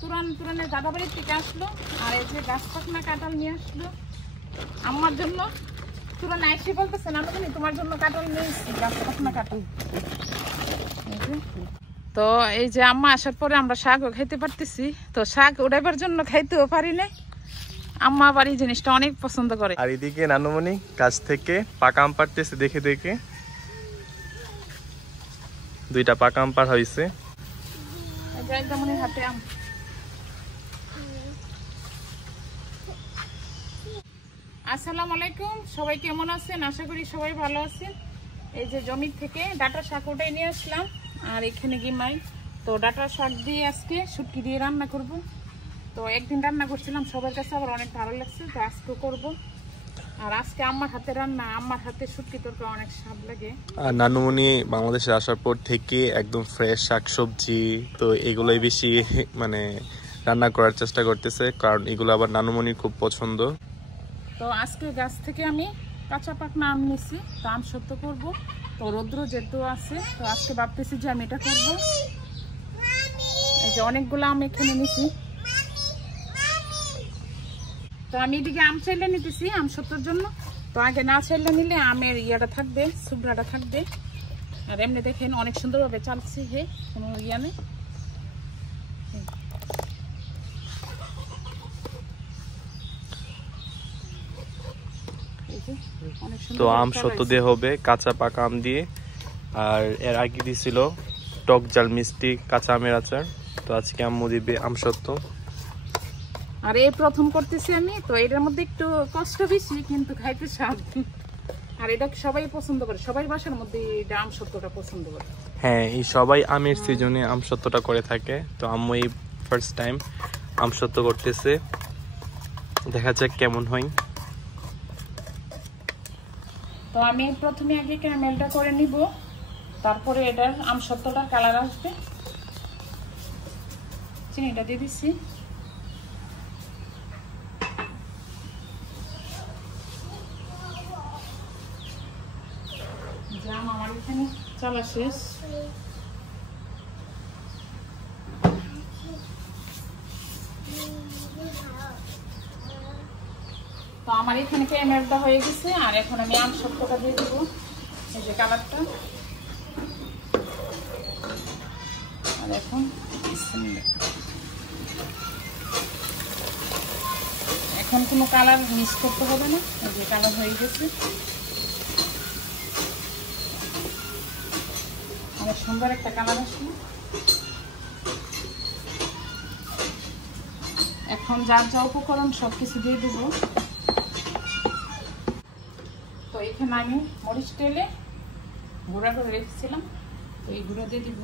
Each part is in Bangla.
তুরানের দাদা বাড়ির থেকে আসলো, আর এই যে গাছ পাকনা কাঁঠাল নিয়ে আসলো আমার জন্য। তুরান আইসি বলতেছে না জানি তোমার জন্য কাঁঠাল নিয়েছি, গাছ পাকনা কাঁঠাল। তো এই যে আম্মা আসার পরে আমরা শাকও খাইতে পারতেছি। তো শাক উড়াইবার জন্য খাইতেও পারি না, আম্মা আবার এই জিনিসটা অনেক পছন্দ করে। আর এদিকে নানুমণি গাছ থেকে পাকা আম পাড়তেছে, দেখে দেখে 2টা পাকা আম পাড় হয়েছে। হাতে আম। আসসালামু আলাইকুম, সবাই কেমন আছেন? আশা করি সবাই ভালো আছেন। এই যে জমির থেকে ডাঁটা শাক ওটাই নিয়ে আসলাম, আর এখানে গিমাই। তো ডাঁটা শাক দিয়ে আজকে শুটকি দিয়ে রান্না করব। তো একদিন রান্না করছিলাম, সবার কাছে আবার অনেক ভালো লাগছে, তো আজকে করব। আর আজকে আম্মার হাতে রান্না, আম্মার হাতে শুটকি তরকারি অনেক স্বাদ লাগে। আর নানুমণি বাংলাদেশে আসার পর থেকে একদম ফ্রেশ শাকসবজি, তো এগুলোই বেশি মানে রান্না করার চেষ্টা করতেছে, কারণ এগুলো আবার নানুমণির খুব পছন্দ। তো আজকে গাছ থেকে আমি কাঁচা পাকনা আম নিছি, তো আম সত্য করব। তো রৌদ্র যেহেতু আছে, তো আজকে ভাবতেছি যে আমি এটা করবো। এই যে অনেকগুলো আম এখানে নিছি, তো আমি এদিকে আম চাইলে নিতেছি আম সত্যর জন্য। তো আগে না চাইলে নিলে আমের ইয়াটা থাকবে, সুবড়াটা থাকবে। আর এমনি দেখেন অনেক সুন্দরভাবে চালছি, হে কোনো ইয়া নেই। তো আম সত্য দিয়ে হবে কাঁচা পাকা আম দিয়ে, আর এর আগে দিছিল টক জাল মিষ্টি কাঁচা আমের আচার। তো আজকে আম্মু দিবে আম সত্য। আর এই প্রথম করতেছি আমি, তো এটার মধ্যে একটু কষ্ট বেশি, কিন্তু খাইতে স্বাদ। আর এটা সবাই পছন্দ করে, সবাই বাসার মধ্যে এটা আম সত্যটা পছন্দ করে। হ্যাঁ, এই সবাই আমের সিজনে আম সত্যটা করে থাকে। তো আম্মু এই ফার্স্ট টাইম আম সত্য করতেছে, দেখা যাক কেমন হয়। তো আমি প্রথমে আগে ক্যারামেলটা করে নিব, তারপরে এটার আম সত্যটা কালার আসবে। চিনিটা দিয়ে দিচ্ছি। জাম আমার এখানে চলা শেষ। তো আমার এখানে ক্যারামেলটা হয়ে গেছে, আর এখন আমি আম সত্যটা দিয়ে দেবো। এই যে কালারটা, আর এখন কোনো কালার মিক্স করতে হবে না, এই যে কালার হয়ে গেছে। অনেক সুন্দর একটা কালার আসলো। এখন যার যা উপকরণ সবকিছু দিয়ে দেবো। তো এখানে আমি মরিচ তেলে গুঁড়া করে রেখেছিলাম, তো এই গুঁড়া দিয়ে দিব।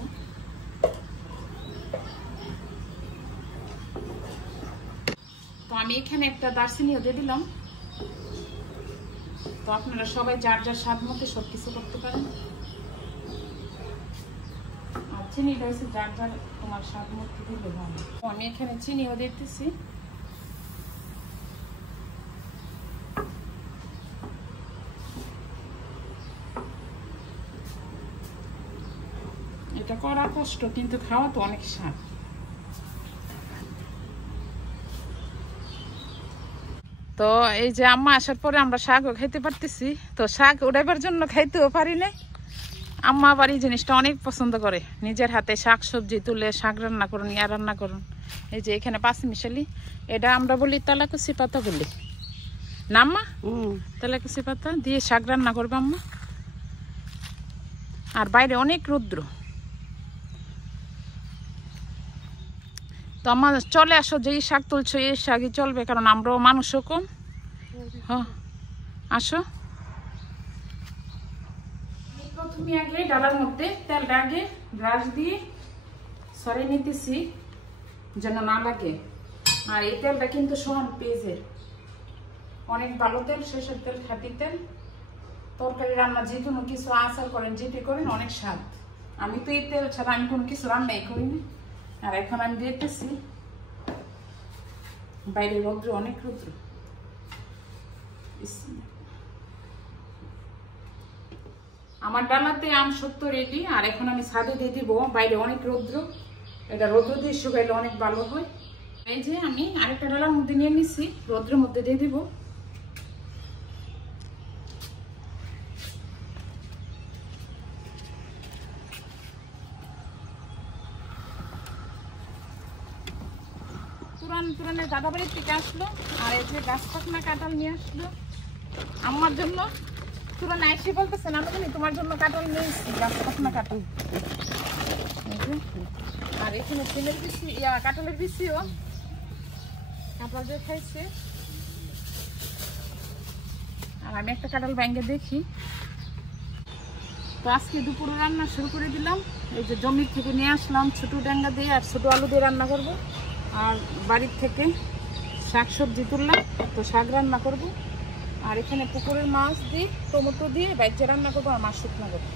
তো আমি এখানে একটা দারচিনিও দিয়ে দিলাম। তো আপনারা সবাই যার যার স্বাদ মতো সবকিছু করতে পারেন। আর চিনিটা হচ্ছে যার যার তোমার স্বাদ মতো দিলে ভালো। তো আমি এখানে চিনিও দিতেছি। এটা করা কষ্ট, কিন্তু খাওয়া তো অনেক স্বাদ। তো এই যে আম্মা আসার পরে আমরা শাকও খাইতে পারতেছি। তো শাক উড়াইবার জন্য খাইতেও পারি না, আম্মা আবার এই জিনিসটা অনেক পছন্দ করে। নিজের হাতে শাক সবজি তুলে শাক রান্না করুন, ইয়া রান্না করুন। এই যে এখানে পাঁচমিশালি, এটা আমরা বলি তেলাকুচি পাতা বলি না আম্মা? তেলাকুচি পাতা দিয়ে শাক রান্না করবে আম্মা। আর বাইরে অনেক রৌদ্র, তো আমার চলে আসো, যেই শাক তুলছো এই শাকই চলবে, কারণ আমরাও মানুষও কম। হ্যাঁ আসো। প্রথমে আগে ডালার মধ্যে তেলটা আগে ব্রাশ দিয়ে সরিয়ে নিতেছি যেন না লাগে। আর এই তেলটা কিন্তু সোহান পেঁয়াজের অনেক ভালো তেল, সরষের তেল, খাঁটি তেল। তরকারি রান্না যে কোনো কিছু আচার করেন, যেটি করেন অনেক স্বাদ। আমি তো এই তেল ছাড়া আমি কোনো কিছু রান্নাই করিনি। আর এখন আমি দিতেছি, বাইরে রৌদ্র অনেক রৌদ্র। আমার ডালাতে আম সত্য রেডি। আর এখন আমি ছাদে দিয়ে দিব, বাইরে অনেক রৌদ্র, এটা রৌদ্র দিয়ে শুকাইলে অনেক ভালো হয়। এই যে আমি আরেকটা ডালার মধ্যে নিয়ে নিছি, রোদ্রের মধ্যে দিয়ে দিব। পুরানে দাদা বাড়ির থেকে আসলো, আর এই যে গাছ পাকনা কাঁঠাল নিয়ে আসলো আমার জন্য। পুরানে এসে বলতেছে না আমি তোমার জন্য কাঁঠাল নিয়েছি, গাছ পাকনা কাঁঠাল। আর এখানে তেলের বিচি, কাঁঠালের বিচিও কাঁঠাল দিয়ে খাইছে। আর আমি একটা কাঁঠাল ব্যাঙ্গে দেখি। তো আজকে দুপুরে রান্না শুরু করে দিলাম। এই যে জমির থেকে নিয়ে আসলাম ছোট ডাঙ্গা দিয়ে আর ছোট আলু দিয়ে রান্না করব। আর বাড়ির থেকে শাক সবজি তুললাম, তো শাক রান্না করব। আর এখানে পুকুরের মাছ দিয়ে টমেটো দিয়ে বাইচে রান্না করবো, আর মাছ শুকনো করবো।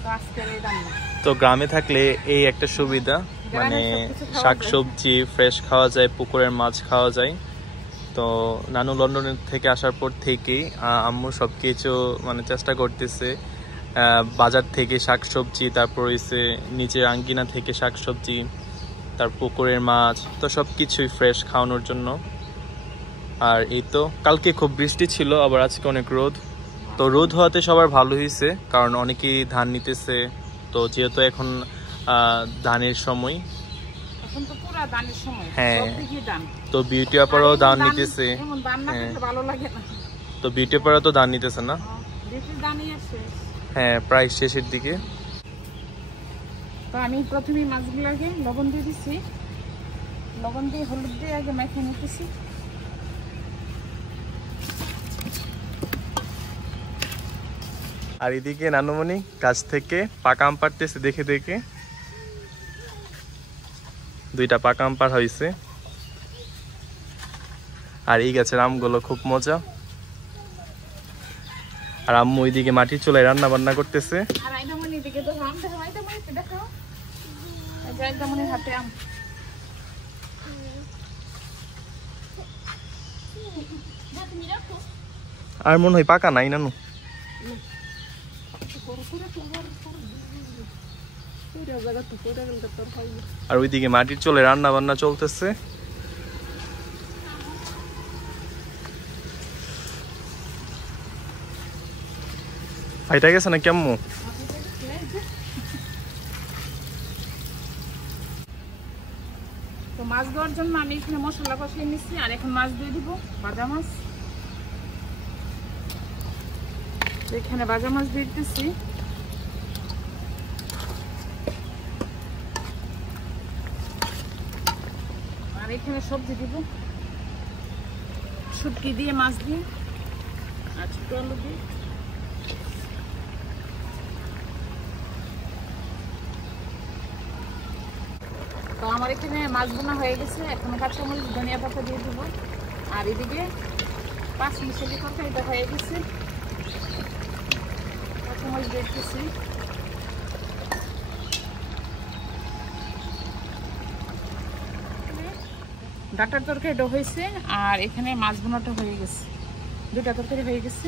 তো আজকের এই রান্না। তো গ্রামে থাকলে এই একটা সুবিধা, মানে শাক সবজি ফ্রেশ খাওয়া যায়, পুকুরের মাছ খাওয়া যায়। তো নানু লন্ডনের থেকে আসার পর থেকেই আম্মু সব কিছু মানে চেষ্টা করতেছে, বাজার থেকে শাক সবজি, তারপর এসে নিচের আঙ্গিনা থেকে শাক সবজি, তার পুকুরের মাছ, তো সব কিছুই ফ্রেশ খাওয়ানোর জন্য। আর এই তো কালকে খুব বৃষ্টি ছিল, আবার আজকে অনেক রোদ। তো রোদ হওয়াতে সবার ভালো হয়েছে, কারণ অনেকেই ধান নিতেছে। তো যেহেতু এখন ধানের সময়, এখন তো পুরা ধানের সময়, হ্যাঁ, সবদিকে ধান। তো বিউটি আপারাও ধান নিতেছে। ভালো লাগে না, তো বিউটি আপারা তো ধান নিতেছে না, হ্যাঁ, প্রায় শেষের দিকে। তো আমি প্রথমে মাছগুলোকে লবণ দিয়ে দিচ্ছি, লবণ দিয়ে হলুদ দিয়ে আগে মেখে নিতেছি। আর এদিকে নানুমণি গাছ থেকে পাকা আম পাড়তেছে, দেখে দেখে। দুইটা পাকা আম পাড় হয়েছে। আর এই গাছের আমগুলো খুব মজা। আর আম্মু ওইদিকে মাটির চুলায় রান্না বান্না করতেছে। আর আইদামণি দিকে তো আম দেখো, আইদামণি দেখো, এই যে আইদামণির হাতে আম। আর মনে হয় পাকা নাই নানু। আর ওইদিকে মাটির চুলায় রান্না বান্না চলতেছে। ফাইটা গেছে না কেমন? তো মাছ দেওয়ার জন্য আমি এখানে মশলা কষিয়ে নিচ্ছি, আর এখন মাছ দিয়ে দিব, ভাজা মাছ। এখানে ভাজা মাছ দিয়ে দিতেছি। আর এখানে সবজি দিব, শুটকি দিয়ে, মাছ দিয়ে, আর ছোট আলু দিয়ে। তো আমার এখানে মাছ বোনা হয়ে গেছে, এখন কাঁচামরিচ ধনিয়া পাতা দিয়ে দেবো। আর এদিকে 5 মিশালি তরকারিটা হয়ে গেছে, কাঁচামরিচ দেখতেছি। ডাটার তরকারিটা হয়েছে, আর এখানে মাছ বোনাটা হয়ে গেছে, দুটা তরকারি হয়ে গেছে।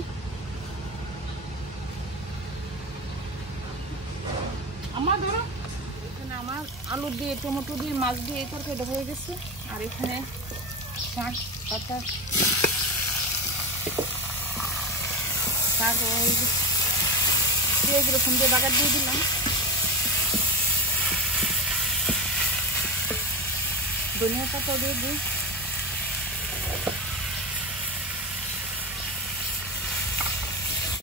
আমার ধরো এখানে আমার আলু দিয়ে, টমেটো দিয়ে, মাছ দিয়ে এই তরকারিটা হয়ে গেছে। আর এখানে শাক পাতা, শাক পেঁয়াজ রসুন দিয়ে বাগার দিয়ে দিলাম। ধনিয়া পাতা দিয়ে দিই।